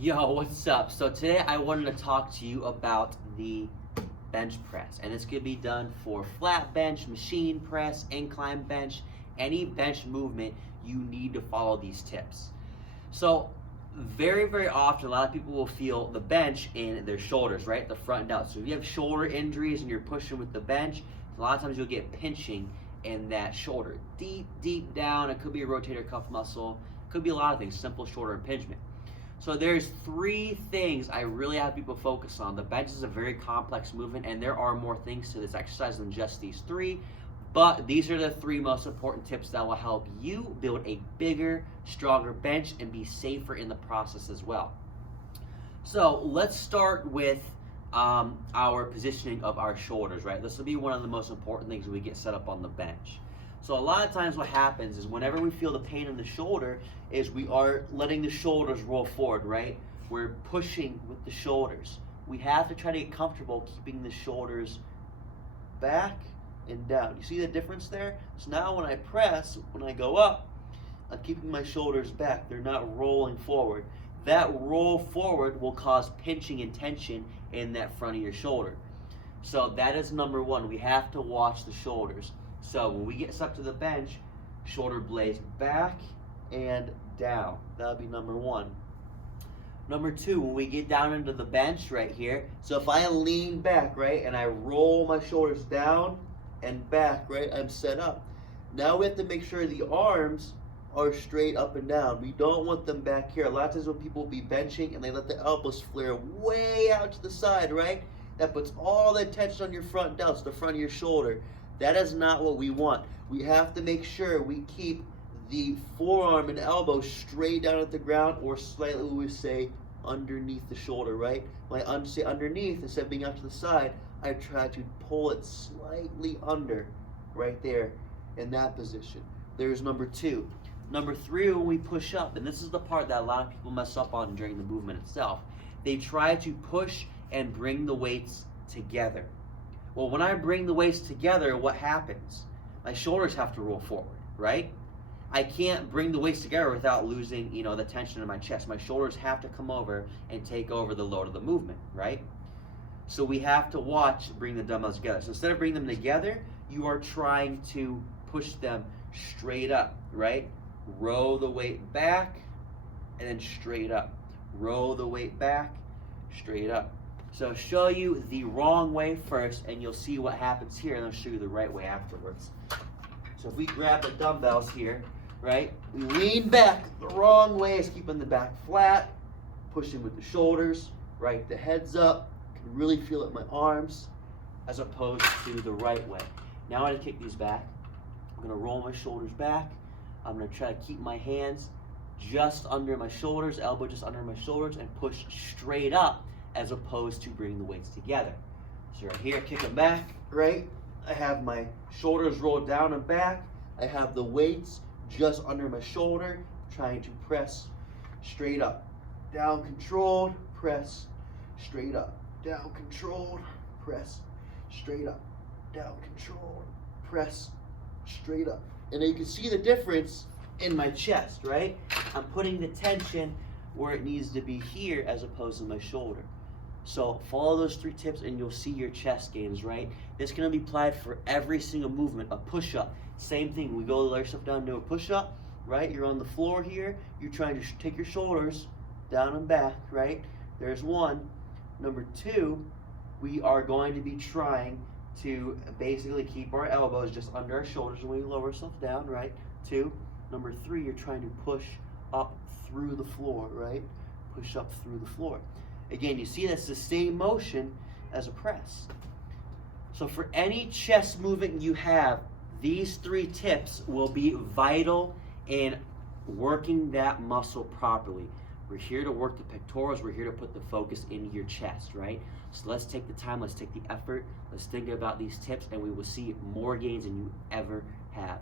Yo, what's up? So today I wanted to talk to you about the bench press, and this could be done for flat bench, machine press, incline bench, any bench movement. You need to follow these tips. So very often a lot of people will feel the bench in their shoulders, right? The front and out. So if you have shoulder injuries and you're pushing with the bench, a lot of times you'll get pinching in that shoulder. Deep down. It could be a rotator cuff muscle. It could be a lot of things, simple shoulder impingement. So there's three things I really have people focus on. The bench is a very complex movement, and there are more things to this exercise than just these three. But these are the three most important tips that will help you build a bigger, stronger bench and be safer in the process as well. So let's start with our positioning of our shoulders, right? This will be one of the most important things when we get set up on the bench. So a lot of times what happens is whenever we feel the pain in the shoulder is we are letting the shoulders roll forward, right? We're pushing with the shoulders. We have to try to get comfortable keeping the shoulders back and down. You see the difference there? So now when I press, when I go up, I'm keeping my shoulders back. They're not rolling forward. That roll forward will cause pinching and tension in that front of your shoulder. So that is number one. We have to watch the shoulders. So when we get up to the bench, shoulder blades back and down. That'll be number one. Number two, when we get down into the bench right here, so if I lean back, right, and I roll my shoulders down and back, right, I'm set up. Now we have to make sure the arms are straight up and down. We don't want them back here. A lot of times when people be benching and they let the elbows flare way out to the side, right, that puts all the tension on your front delts, the front of your shoulder. That is not what we want. We have to make sure we keep the forearm and elbow straight down at the ground, or slightly, we would say, underneath the shoulder, right? When I say underneath, instead of being out to the side, I try to pull it slightly under, right there, in that position. There's number two. Number three, when we push up, and this is the part that a lot of people mess up on during the movement itself. They try to push and bring the weights together. Well, when I bring the weights together, what happens? My shoulders have to roll forward, right? I can't bring the weights together without losing, the tension in my chest. My shoulders have to come over and take over the load of the movement, right? So we have to bring the dumbbells together. So instead of bringing them together, you are trying to push them straight up, right? Row the weight back and then straight up. Row the weight back, straight up. So I'll show you the wrong way first, and you'll see what happens here, and I'll show you the right way afterwards. So if we grab the dumbbells here, right, we lean back. The wrong way is keeping the back flat, pushing with the shoulders, right, the head's up. I can really feel it in my arms, as opposed to the right way. Now I'm going to kick these back. I'm going to roll my shoulders back. I'm going to try to keep my hands just under my shoulders, elbow just under my shoulders, and push straight up, as opposed to bringing the weights together. So right here, kick them back, right? I have my shoulders rolled down and back. I have the weights just under my shoulder, trying to press straight up. Down controlled, press straight up. Down controlled, press straight up. Down controlled, press straight up. And you can see the difference in my chest, right? I'm putting the tension where it needs to be here as opposed to my shoulder. So follow those three tips and you'll see your chest gains, right? This can be applied for every single movement. A push-up, same thing. We go lay yourself down, do a push-up, right? You're on the floor here. You're trying to take your shoulders down and back, right? There's one. Number two, we are going to be trying to basically keep our elbows just under our shoulders when we lower ourselves down, right? Two. Number three, you're trying to push up through the floor, right? Push up through the floor. Again, you see that's the same motion as a press. So for any chest movement you have, these three tips will be vital in working that muscle properly. We're here to work the pectorals. We're here to put the focus in your chest, right? So let's take the time, let's take the effort, let's think about these tips, and we will see more gains than you ever have.